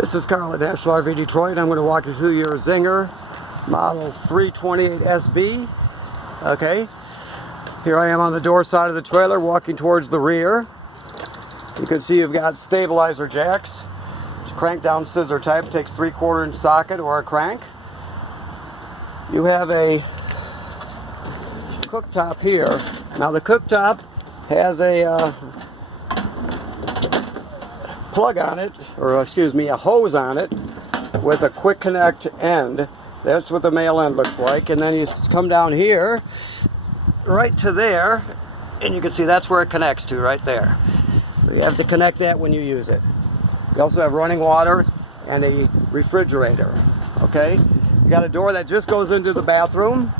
This is Carl at National RV Detroit. I'm going to walk you through your Zinger model 328 SB. Okay, here I am on the door side of the trailer walking towards the rear. You can see you've got stabilizer jacks. It's crank down scissor type, takes 3/4 inch socket or a crank. You have a cooktop here. Now the cooktop has a plug on it, or excuse me, a hose on it with a quick connect end. That's what the male end looks like. And then you come down here right to there, and you can see that's where it connects to, right there. So you have to connect that when you use it. You also have running water and a refrigerator. Okay, you got a door that just goes into the bathroom,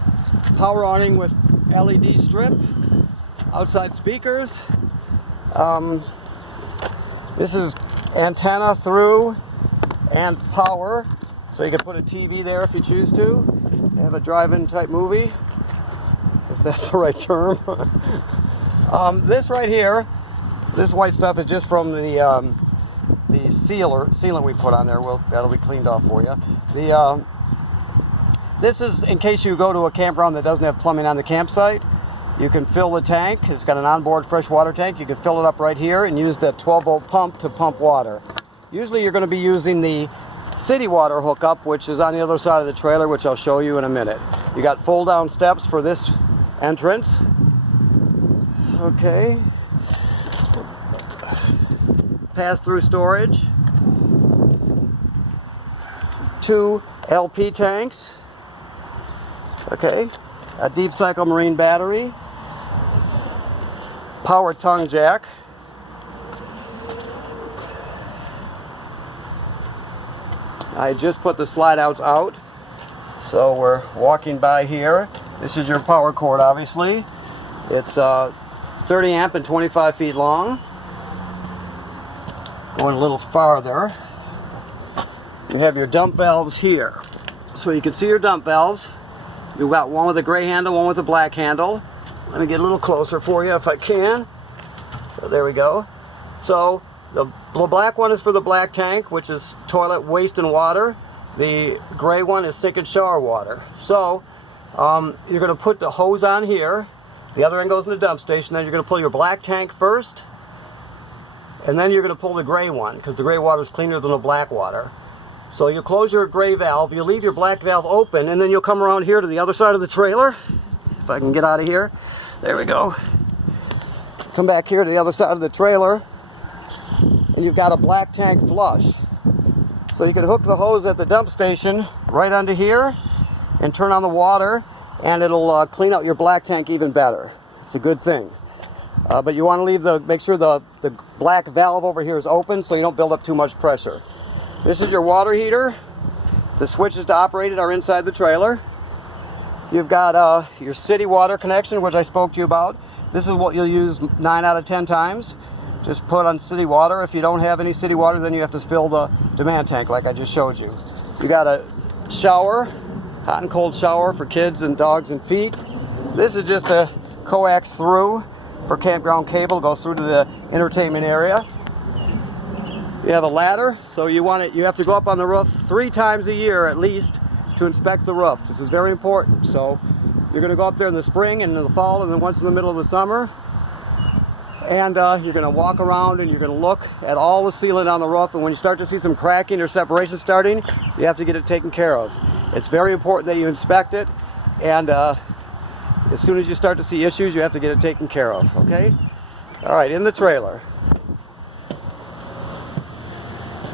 power awning with LED strip, outside speakers. This is antenna, through, and power, so you can put a TV there if you choose to. You have a drive-in type movie, if that's the right term. This right here, this white stuff is just from the sealant we put on there. Well, that'll be cleaned off for you. This is in case you go to a campground that doesn't have plumbing on the campsite. You can fill the tank. It's got an onboard fresh water tank. You can fill it up right here and use that 12-volt pump to pump water. Usually you're going to be using the city water hookup, which is on the other side of the trailer, which I'll show you in a minute. You got fold-down steps for this entrance. Okay. Pass-through storage. 2 LP tanks. Okay. A deep cycle marine battery. Power tongue jack. I just put the slide outs out, so we're walking by here. This is your power cord, obviously. It's 30 amp and 25 feet long. Going a little farther, you have your dump valves here. So you can see your dump valves. You've got one with a gray handle, one with a black handle. Let me get a little closer for you if I can. So there we go. So the black one is for the black tank, which is toilet waste and water. The gray one is sink and shower water. So you're going to put the hose on here. The other end goes in the dump station. Then you're going to pull your black tank first, and then you're going to pull the gray one, because the gray water is cleaner than the black water. So you close your gray valve, you leave your black valve open, and then you'll come around here to the other side of the trailer. If I can get out of here. There we go. Come back here to the other side of the trailer, and you've got a black tank flush. So you can hook the hose at the dump station right onto here and turn on the water, and it'll clean out your black tank even better. It's a good thing. But you want to make sure the black valve over here is open so you don't build up too much pressure. This is your water heater. The switches to operate it are inside the trailer. You've got your city water connection, which I spoke to you about. This is what you'll use 9 out of 10 times. Just put on city water. If you don't have any city water, then you have to fill the demand tank like I just showed you. You got a shower, hot and cold shower for kids and dogs and feet. This is just a coax through for campground cable, goes through to the entertainment area. You have a ladder, so you have to go up on the roof 3 times a year at least to inspect the roof. This is very important. So you're going to go up there in the spring and in the fall, and then once in the middle of the summer, and you're going to walk around and you're going to look at all the sealant on the roof, and when you start to see some cracking or separation starting, you have to get it taken care of. It's very important that you inspect it, and as soon as you start to see issues, you have to get it taken care of. Okay? All right, in the trailer.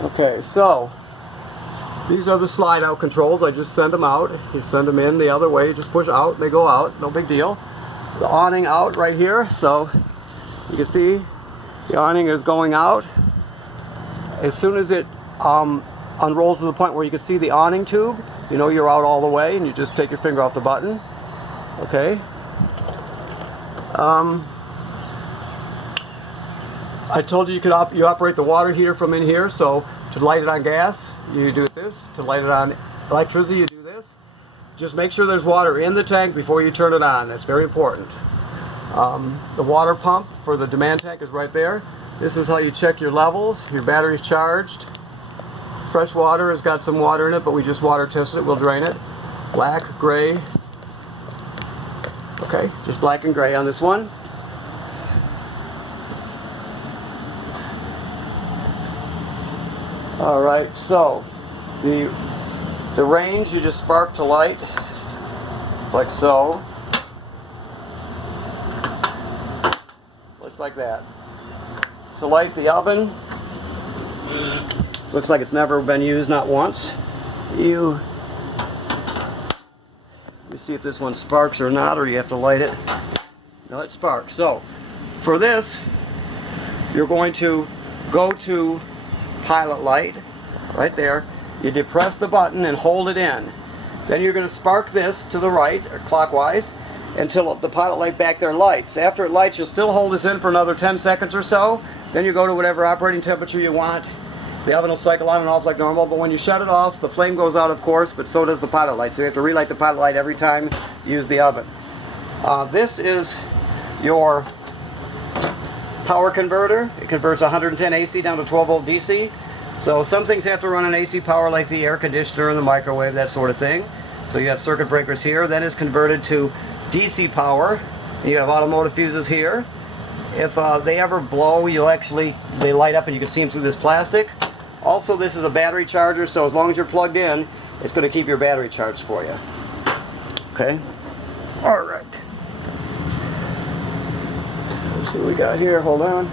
Okay, so these are the slide out controls. I just send them out. You send them in the other way. You just push out, they go out. No big deal. The awning out right here. So you can see the awning is going out. As soon as it unrolls to the point where you can see the awning tube, you know you're out all the way, and you just take your finger off the button. Okay. I told you you operate the water heater from in here, so to light it on gas, you do this. To light it on electricity, you do this. Just make sure there's water in the tank before you turn it on. That's very important. The water pump for the demand tank is right there. This is how you check your levels. Your battery's charged Fresh water has got some water in it, but we just water tested it. We'll drain it. Black, gray. Okay, just black and gray on this one. All right, so the range, you just spark to light, like so. Just like that. To light the oven, looks like it's never been used, not once. Let me see if this one sparks or not, or you have to light it. No, it sparks. So, for this, you're going to go to pilot light, right there. You depress the button and hold it in. Then you're going to spark this to the right, or clockwise, until the pilot light back there lights. After it lights, you'll still hold this in for another 10 seconds or so. Then you go to whatever operating temperature you want. The oven will cycle on and off like normal, but when you shut it off, the flame goes out, of course, but so does the pilot light. So you have to relight the pilot light every time you use the oven. This is your power converter. It converts 110 AC down to 12 volt DC. So some things have to run on AC power, like the air conditioner and the microwave, that sort of thing. So you have circuit breakers here. Then it's converted to DC power. You have automotive fuses here. If they ever blow, they light up and you can see them through this plastic. Also, this is a battery charger, so as long as you're plugged in, it's going to keep your battery charged for you. Okay? Alright. Let's see what we got here. Hold on.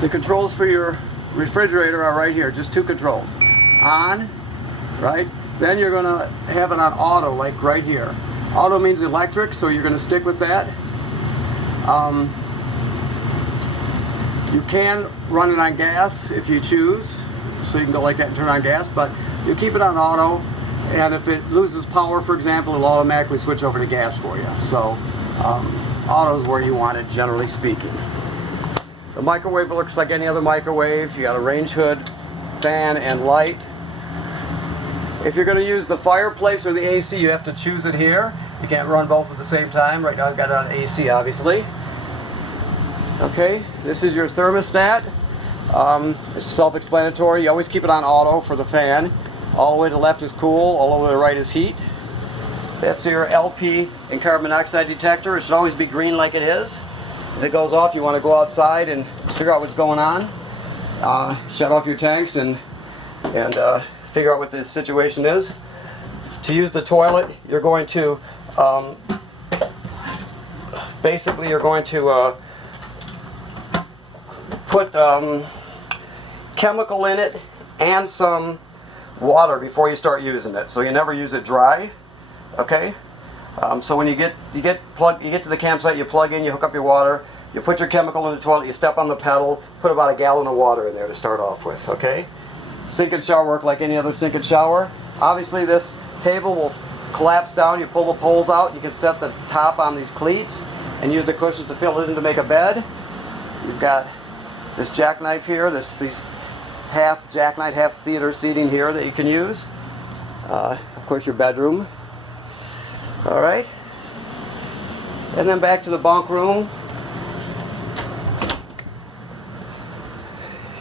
The controls for your refrigerator are right here. Just two controls. On, right? Then you're going to have it on auto, like right here. Auto means electric, so you're going to stick with that. You can run it on gas if you choose, so you can go like that and turn on gas, but you keep it on auto, and if it loses power, for example, it'll automatically switch over to gas for you. So auto is where you want it, generally speaking. The microwave looks like any other microwave. You got a range hood, fan, and light. If you're going to use the fireplace or the AC, you have to choose it here. You can't run both at the same time. Right now I've got it on AC, obviously. Okay, this is your thermostat. It's self-explanatory. You always keep it on auto for the fan. All the way to the left is cool, all the way to the right is heat. That's your LP and carbon monoxide detector. It should always be green like it is. If it goes off, you want to go outside and figure out what's going on. Shut off your tanks and figure out what the situation is. To use the toilet, you're going to basically you're going to put chemical in it and some water before you start using it, so you never use it dry. Okay, so when you get to the campsite, you plug in, you hook up your water, you put your chemical in the toilet, you step on the pedal, put about a gallon of water in there to start off with. Okay, sink and shower work like any other sink and shower. Obviously, this table will collapse down. You pull the poles out, you can set the top on these cleats and use the cushions to fill it in to make a bed. You've got this jackknife here, these half jackknife, half theater seating here that you can use. Of course, your bedroom. All right, and then back to the bunk room.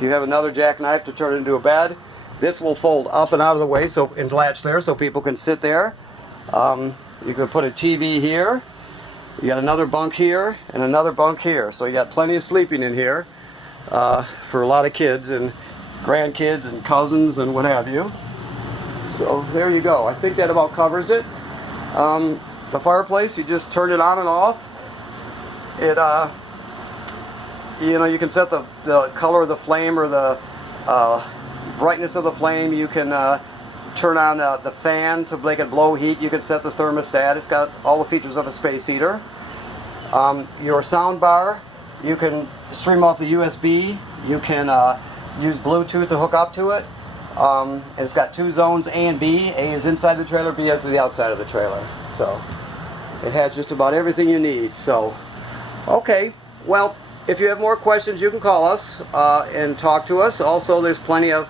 You have another jackknife to turn it into a bed. This will fold up and out of the way, so and latch there, so people can sit there. You can put a TV here. You got another bunk here and another bunk here, so you got plenty of sleeping in here for a lot of kids and grandkids and cousins and what have you. So there you go. I think that about covers it. The fireplace, you just turn it on and off. It you can set the color of the flame or the brightness of the flame. You can turn on the fan to make it blow heat. You can set the thermostat. It's got all the features of a space heater. Your sound bar, you can stream off the USB. You can use Bluetooth to hook up to it. And it's got two zones, A and B. A is inside the trailer, B is the outside of the trailer. So it has just about everything you need. So, okay, well, if you have more questions, you can call us and talk to us. Also, there's plenty of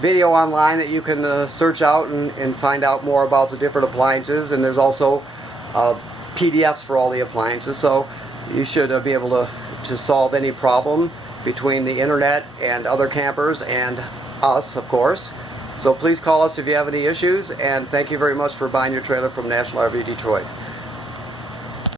video online that you can search out and find out more about the different appliances. And there's also PDFs for all the appliances. So you should be able to solve any problem between the internet and other campers and us, of course. So please call us if you have any issues, and thank you very much for buying your trailer from National RV Detroit.